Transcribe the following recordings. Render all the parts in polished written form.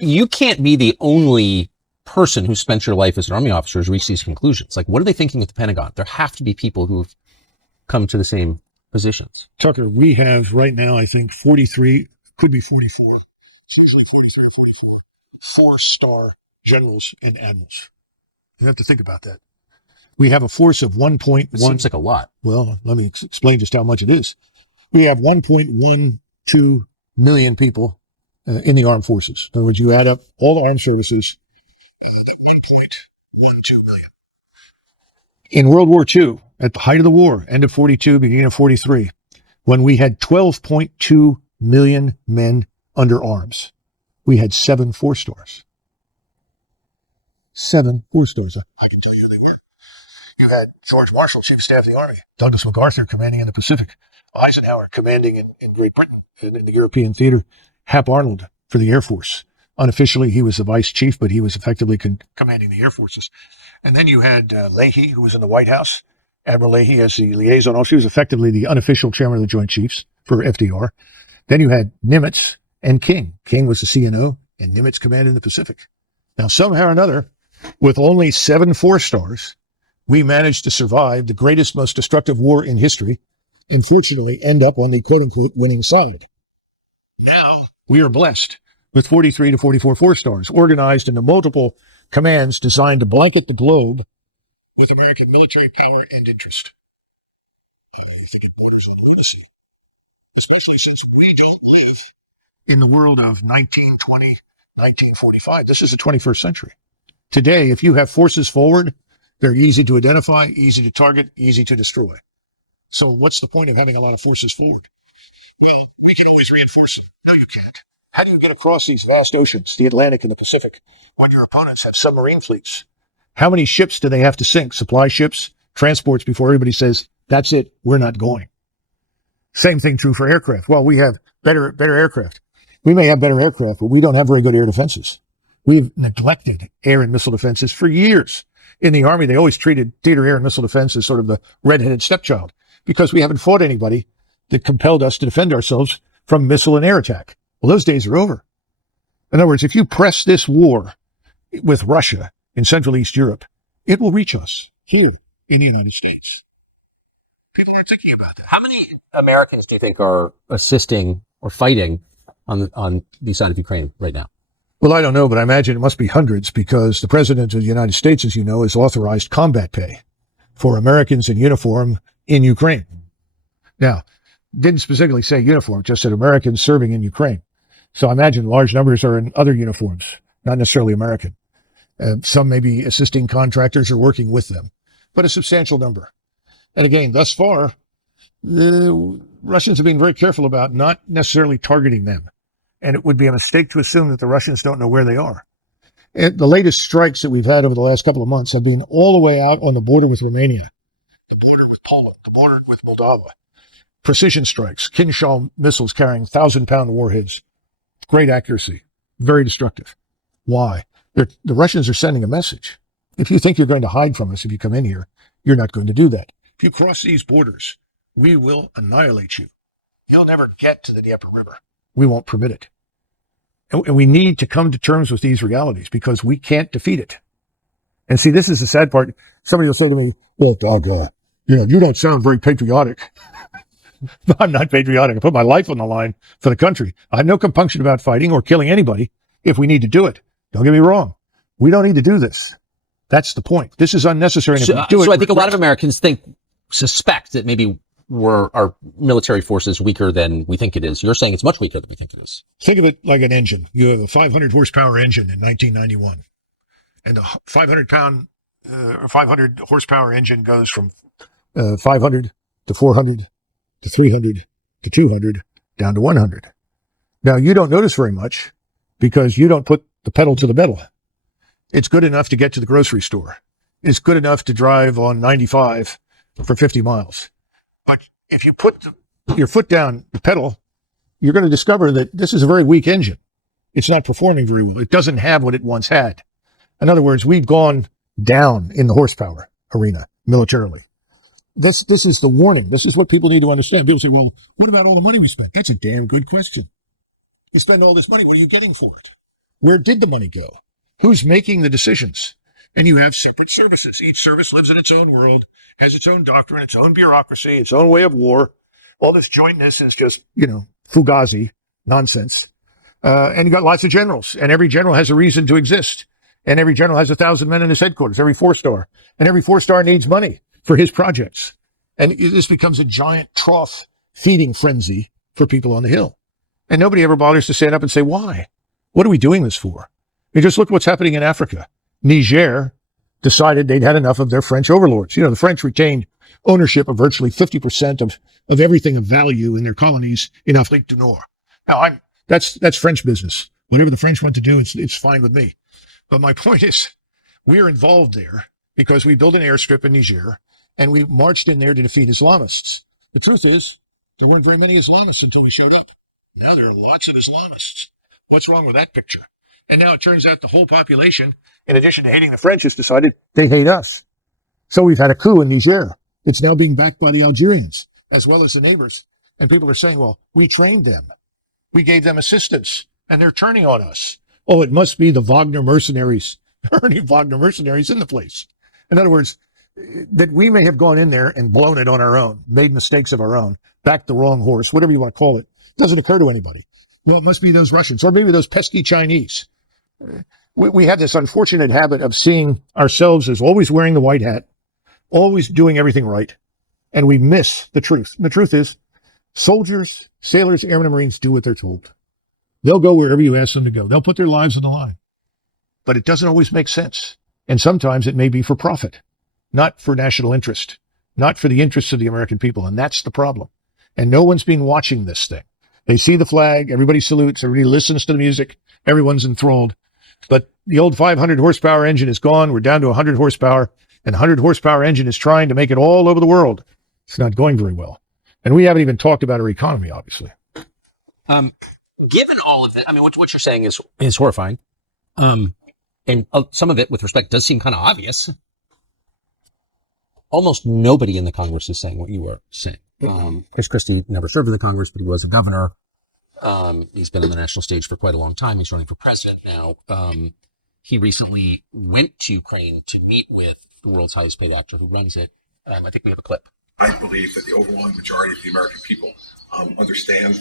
you can't be the only person who spent your life as an Army officer who's reached these conclusions. Like, what are they thinking at the Pentagon? There have to be people who've come to the same positions. Tucker, we have right now, I think, 43, could be 44. It's actually 43 or 44. 4-star generals and admirals. You have to think about that. We have a force of 1.1. It seems like a lot. Well, let me explain just how much it is. We have 1.12 million people in the armed forces. In other words, you add up all the armed services, 1.12 million. In World War II, at the height of the war, end of 42, beginning of 43, when we had 12.2 million men under arms, we had 7 4-stars. 7 4-stars. I can tell you who they were. You had George Marshall, Chief of Staff of the Army, Douglas MacArthur commanding in the Pacific, Eisenhower commanding in Great Britain, in the European theater, Hap Arnold for the Air Force. Unofficially, he was the vice chief, but he was effectively commanding the air forces. And then you had Leahy, who was in the White House. Admiral Leahy as the liaison officer. He was effectively the unofficial chairman of the Joint Chiefs for FDR. Then you had Nimitz and King. King was the CNO, and Nimitz commanded the Pacific. Now, somehow or another, with only 7 4-stars, we managed to survive the greatest, most destructive war in history, and fortunately end up on the quote-unquote winning side. Now, we are blessed with 43 to 44 4-stars, organized into multiple commands designed to blanket the globe with American military power and interest. Especially since we don't live in the world of 1920, 1945. This is the 21st century. Today, if you have forces forward, they're easy to identify, easy to target, easy to destroy. So what's the point of having a lot of forces forward? Well, we can always reinforce it. No, you can't. How do you get across these vast oceans, the Atlantic and the Pacific, when your opponents have submarine fleets? How many ships do they have to sink? Supply ships, transports, before everybody says, that's it, we're not going. Same thing true for aircraft. Well, we have better aircraft. We may have better aircraft, but we don't have very good air defenses. We've neglected air and missile defenses for years. In the Army, they always treated theater air and missile defense as sort of the redheaded stepchild, because we haven't fought anybody that compelled us to defend ourselves from missile and air attack. Well, those days are over. In other words, if you press this war with Russia in Central East Europe, it will reach us here in the United States. People are thinking about that. How many Americans do you think are assisting or fighting on the side of Ukraine right now? Well, I don't know, but I imagine it must be hundreds, because the President of the United States, as you know, has authorized combat pay for Americans in uniform in Ukraine. Now, didn't specifically say uniform, just said Americans serving in Ukraine. So I imagine large numbers are in other uniforms, not necessarily American. Some may be assisting contractors or working with them, but a substantial number. And again, thus far, the Russians have been very careful about not necessarily targeting them. And it would be a mistake to assume that the Russians don't know where they are. And the latest strikes that we've had over the last couple of months have been all the way out on the border with Romania, the border with Poland, the border with Moldova. Precision strikes, Kinshall missiles carrying 1,000-pound warheads. Great accuracy, very destructive. Why? The Russians are sending a message. If you think you're going to hide from us if you come in here, you're not going to do that. If you cross these borders, we will annihilate you. You'll never get to the Dnieper River. We won't permit it. And we need to come to terms with these realities, because we can't defeat it. And see, this is the sad part. Somebody will say to me, well, Doug, you don't sound very patriotic. I'm not patriotic. I put my life on the line for the country. I have no compunction about fighting or killing anybody if we need to do it. Don't get me wrong. We don't need to do this. That's the point. This is unnecessary. And if we do it, I think a lot of Americans suspect that maybe our military force is weaker than we think it is. You're saying it's much weaker than we think it is. Think of it like an engine. You have a 500 horsepower engine in 1991, and a 500 horsepower engine goes from 500 to 400 to 300 to 200 down to 100. Now, you don't notice very much because you don't put the pedal to the metal. It's good enough to get to the grocery store. It's good enough to drive on 95 for 50 miles. But if you put your foot down the pedal, you're going to discover that this is a very weak engine. It's not performing very well. It doesn't have what it once had. In other words, we've gone down in the horsepower arena militarily. This is the warning. This is what people need to understand. People say, well, what about all the money we spent? That's a damn good question. You spend all this money. What are you getting for it? Where did the money go? Who's making the decisions? And you have separate services. Each service lives in its own world, has its own doctrine, its own bureaucracy, its own way of war. All this jointness is just, fugazi nonsense. And you got lots of generals, and every general has a reason to exist. And every general has 1,000 men in his headquarters, every 4-star. And every 4-star needs money for his projects. And this becomes a giant trough feeding frenzy for people on the Hill. And nobody ever bothers to stand up and say, why? What are we doing this for? You just look what's happening in Africa. Niger decided they'd had enough of their French overlords. The French retained ownership of virtually 50% of everything of value in their colonies in Afrique du Nord. Now, that's French business. Whatever the French want to do, it's fine with me. But my point is, we're involved there because we built an airstrip in Niger and we marched in there to defeat Islamists. The truth is, there weren't very many Islamists until we showed up. Now there are lots of Islamists. What's wrong with that picture? And now it turns out the whole population, in addition to hating the French, has decided they hate us. So we've had a coup in Niger. It's now being backed by the Algerians, as well as the neighbors. And people are saying, well, we trained them. We gave them assistance, and they're turning on us. Oh, it must be the Wagner mercenaries. There aren't any Wagner mercenaries in the place. In other words, that we may have gone in there and blown it on our own, made mistakes of our own, backed the wrong horse, whatever you want to call it, doesn't occur to anybody. Well, it must be those Russians, or maybe those pesky Chinese. We have this unfortunate habit of seeing ourselves as always wearing the white hat, always doing everything right, and we miss the truth. And the truth is, soldiers, sailors, airmen, and Marines do what they're told. They'll go wherever you ask them to go. They'll put their lives on the line. But it doesn't always make sense. And sometimes it may be for profit, not for national interest, not for the interests of the American people. And that's the problem. And no one's been watching this thing. They see the flag, everybody salutes, everybody listens to the music, everyone's enthralled. But the old 500 horsepower engine is gone. We're down to 100 horsepower, and 100 horsepower engine is trying to make it all over the world. It's not going very well. And we haven't even talked about our economy, obviously. Given all of that, I mean, what you're saying is horrifying. And some of it, with respect, does seem kind of obvious. Almost nobody in the Congress is saying what you were saying. Chris Christie never served in the Congress, but he was a governor. He's been on the national stage for quite a long time. He's running for president now. He recently went to Ukraine to meet with the world's highest paid actor who runs it. I think we have a clip. I believe that the overwhelming majority of the American people understand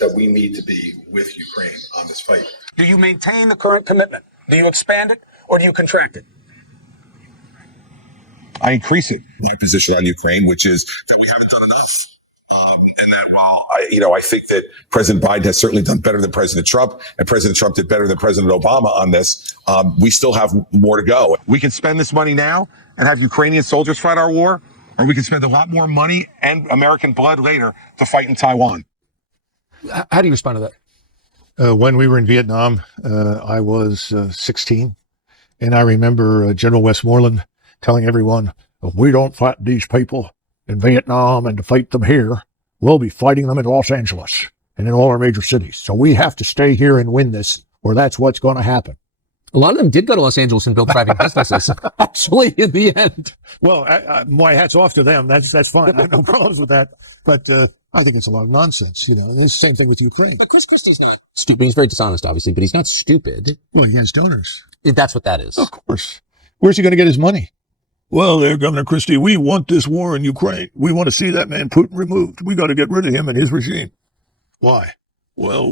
that we need to be with Ukraine on this fight. Do you maintain the current commitment? Do you expand it or do you contract it? I increase it. My position on Ukraine, which is that we haven't done enough. And that while I think that President Biden has certainly done better than President Trump, and President Trump did better than President Obama on this, we still have more to go. We can spend this money now and have Ukrainian soldiers fight our war, or we can spend a lot more money and American blood later to fight in Taiwan. How do you respond to that? When we were in Vietnam, I was 16, and I remember General Westmoreland telling everyone, if we don't fight these people in Vietnam and to fight them here, we'll be fighting them in Los Angeles and in all our major cities. So we have to stay here and win this, or that's what's going to happen. A lot of them did go to Los Angeles and build thriving businesses, actually, in the end. Well, my hat's off to them. That's fine. I have no problems with that. But I think it's a lot of nonsense, And it's the same thing with Ukraine. But Chris Christie's not stupid. He's very dishonest, obviously, but he's not stupid. Well, he has donors. That's what that is. Of course. Where's he going to get his money? Well, there, Governor Christie, we want this war in Ukraine. We want to see that man Putin removed. We got to get rid of him and his regime. Why? Well,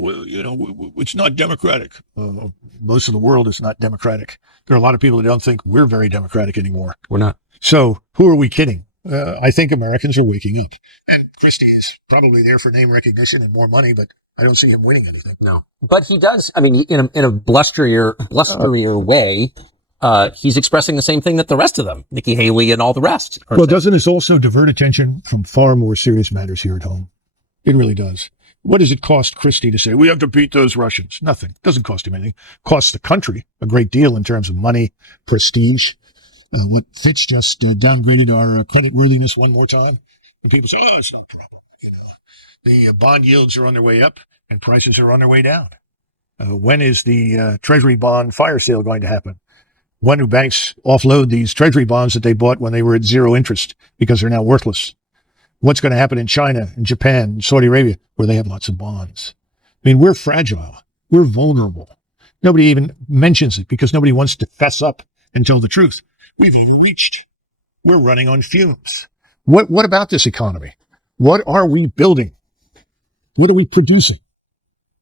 it's not democratic. Most of the world is not democratic. There are a lot of people that don't think we're very democratic anymore. We're not. So who are we kidding? I think Americans are waking up. And Christie is probably there for name recognition and more money, but I don't see him winning anything. No. But he does, I mean, in a blusterier way, he's expressing the same thing that the rest of them, Nikki Haley and all the rest. Well, doesn't this also divert attention from far more serious matters here at home? It really does. What does it cost Christie to say, we have to beat those Russians? Nothing. Doesn't cost him anything. Costs the country a great deal in terms of money, prestige. What Fitch just downgraded our credit worthiness one more time. And people say, oh, it's not a problem. The bond yields are on their way up and prices are on their way down. When is the Treasury bond fire sale going to happen? When do banks offload these Treasury bonds that they bought when they were at zero interest because they're now worthless? What's going to happen in China, in Japan, in Saudi Arabia, where they have lots of bonds? I mean, we're fragile. We're vulnerable. Nobody even mentions it because nobody wants to fess up and tell the truth. We've overreached. We're running on fumes. What about this economy? What are we building? What are we producing?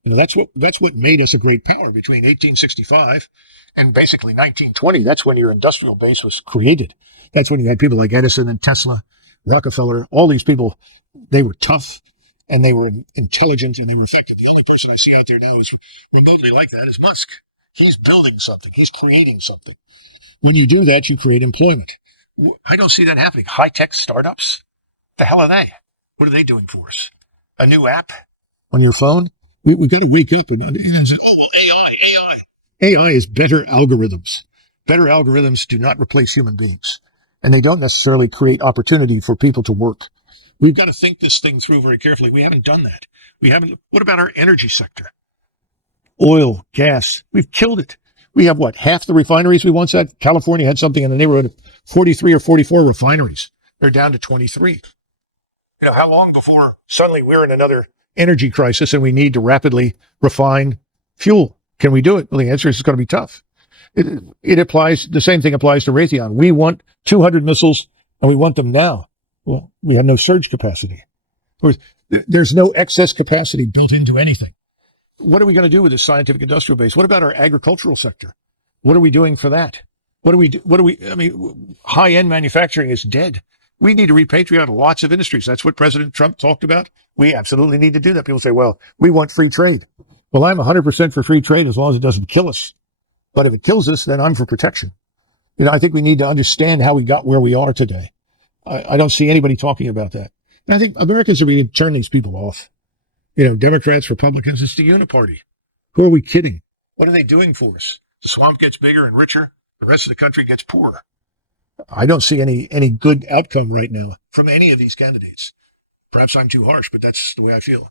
That's what made us a great power between 1865 and basically 1920. That's when your industrial base was created. That's when you had people like Edison and Tesla, Rockefeller, all these people. They were tough and they were intelligent and they were effective. The only person I see out there now is remotely like that is Musk. He's building something. He's creating something. When you do that, you create employment. I don't see that happening. High-tech startups? The hell are they? What are they doing for us? A new app on your phone? We've got to wake up and AI is better algorithms. Better algorithms do not replace human beings, and they don't necessarily create opportunity for people to work. We've got to think this thing through very carefully. We haven't done that. What about our energy sector? Oil, gas, we've killed it. We have half the refineries we once had? California had something in the neighborhood of 43 or 44 refineries. They're down to 23. How long before suddenly we're in another energy crisis and we need to rapidly refine fuel? Can we do it? Well, the answer is it's going to be tough. It applies, the same thing applies to Raytheon. We want 200 missiles and we want them now. Well, we have no surge capacity. There's no excess capacity built into anything. What are we going to do with this scientific industrial base? What about our agricultural sector? What are we doing for that? High-end manufacturing is dead. We need to repatriate lots of industries. That's what President Trump talked about. We absolutely need to do that. People say, well, we want free trade. Well, I'm 100% for free trade as long as it doesn't kill us. But if it kills us, then I'm for protection. I think we need to understand how we got where we are today. I don't see anybody talking about that. And I think Americans are beginning to turn these people off. Democrats, Republicans, it's the uniparty. Who are we kidding? What are they doing for us? The swamp gets bigger and richer. The rest of the country gets poorer. I don't see any good outcome right now from any of these candidates. Perhaps I'm too harsh, but that's the way I feel.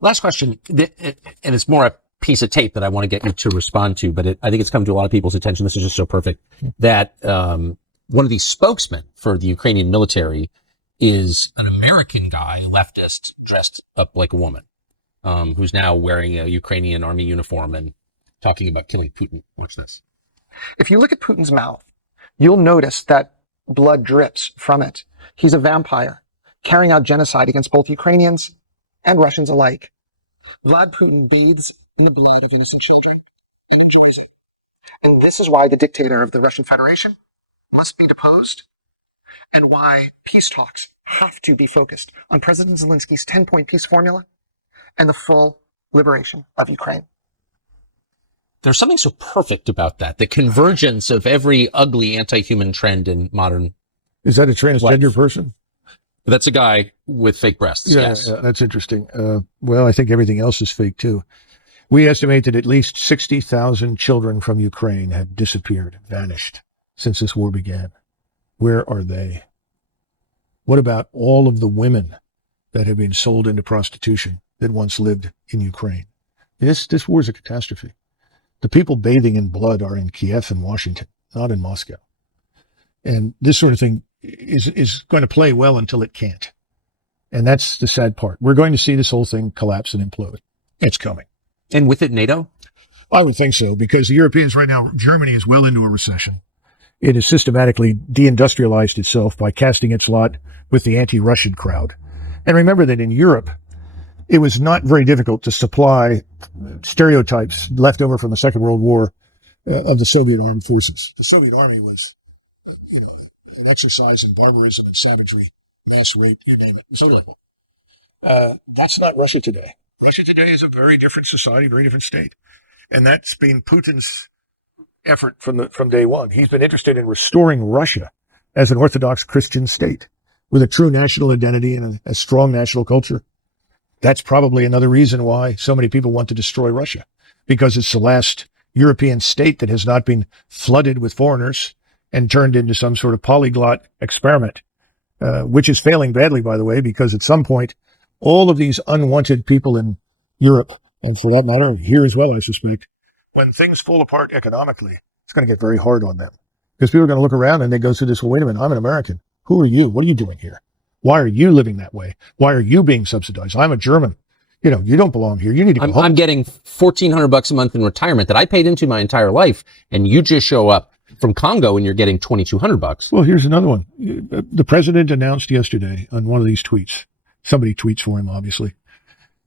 Last question, and it's more a piece of tape that I want to get you to respond to, but I think it's come to a lot of people's attention. This is just so perfect that one of the spokesmen for the Ukrainian military is an American guy, leftist, dressed up like a woman, who's now wearing a Ukrainian army uniform and talking about killing Putin. Watch this. If you look at Putin's mouth, you'll notice that blood drips from it. He's a vampire, carrying out genocide against both Ukrainians and Russians alike. Vlad Putin bathes in the blood of innocent children and enjoys it. And this is why the dictator of the Russian Federation must be deposed, and why peace talks have to be focused on President Zelensky's 10-point peace formula and the full liberation of Ukraine. There's something so perfect about that. The convergence of every ugly anti-human trend in modern. Is that a transgender person? That's a guy with fake breasts. Yeah, yes. Yeah, that's interesting. Well, I think everything else is fake too. We estimate that at least 60,000 children from Ukraine have disappeared, vanished since this war began. Where are they? What about all of the women that have been sold into prostitution that once lived in Ukraine? This war is a catastrophe. The people bathing in blood are in Kiev and Washington, not in Moscow. And this sort of thing is going to play well until it can't. And that's the sad part. We're going to see this whole thing collapse and implode. It's coming. And with it, NATO? I would think so, because the Europeans right now, Germany is well into a recession. It has systematically deindustrialized itself by casting its lot with the anti-Russian crowd. And remember that in Europe, it was not very difficult to supply stereotypes left over from the Second World War of the Soviet armed forces. The Soviet army was, an exercise in barbarism and savagery, mass rape, you name it. So that's not Russia today. Russia today is a very different society, very different state. And that's been Putin's effort from day one. He's been interested in restoring Russia as an Orthodox Christian state with a true national identity and a strong national culture. That's probably another reason why so many people want to destroy Russia, because it's the last European state that has not been flooded with foreigners and turned into some sort of polyglot experiment, which is failing badly, by the way, because at some point, all of these unwanted people in Europe, and for that matter, here as well, I suspect, when things fall apart economically, it's going to get very hard on them. Because people are going to look around and they go through this, well, wait a minute, I'm an American. Who are you? What are you doing here? Why are you living that way? Why are you being subsidized? I'm a German. You know, you don't belong here. You need to go home. I'm getting $1,400 a month in retirement that I paid into my entire life, and you just show up from Congo and you're getting $2,200. Well, here's another one. The president announced yesterday on one of these tweets, somebody tweets for him, obviously,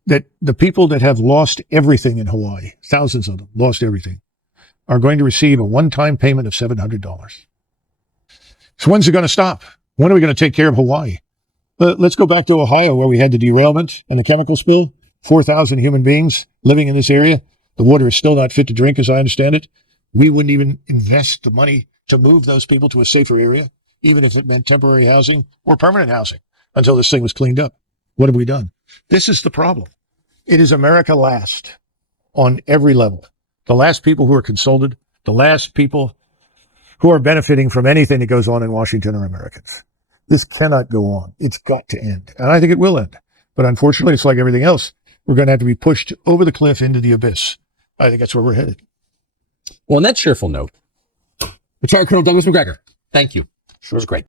that the people that have lost everything in Hawaii, thousands of them lost everything, are going to receive a one-time payment of $700. So when's it going to stop? When are we going to take care of Hawaii? Let's go back to Ohio, where we had the derailment and the chemical spill. 4,000 human beings living in this area. The water is still not fit to drink, as I understand it. We wouldn't even invest the money to move those people to a safer area, even if it meant temporary housing or permanent housing, until this thing was cleaned up. What have we done? This is the problem. It is America last on every level. The last people who are consulted, the last people who are benefiting from anything that goes on in Washington are Americans. This cannot go on. It's got to end. And I think it will end. But unfortunately, it's like everything else. We're going to have to be pushed over the cliff into the abyss. I think that's where we're headed. Well, on that cheerful note, Retired Colonel Douglas MacGregor, thank you. It was great.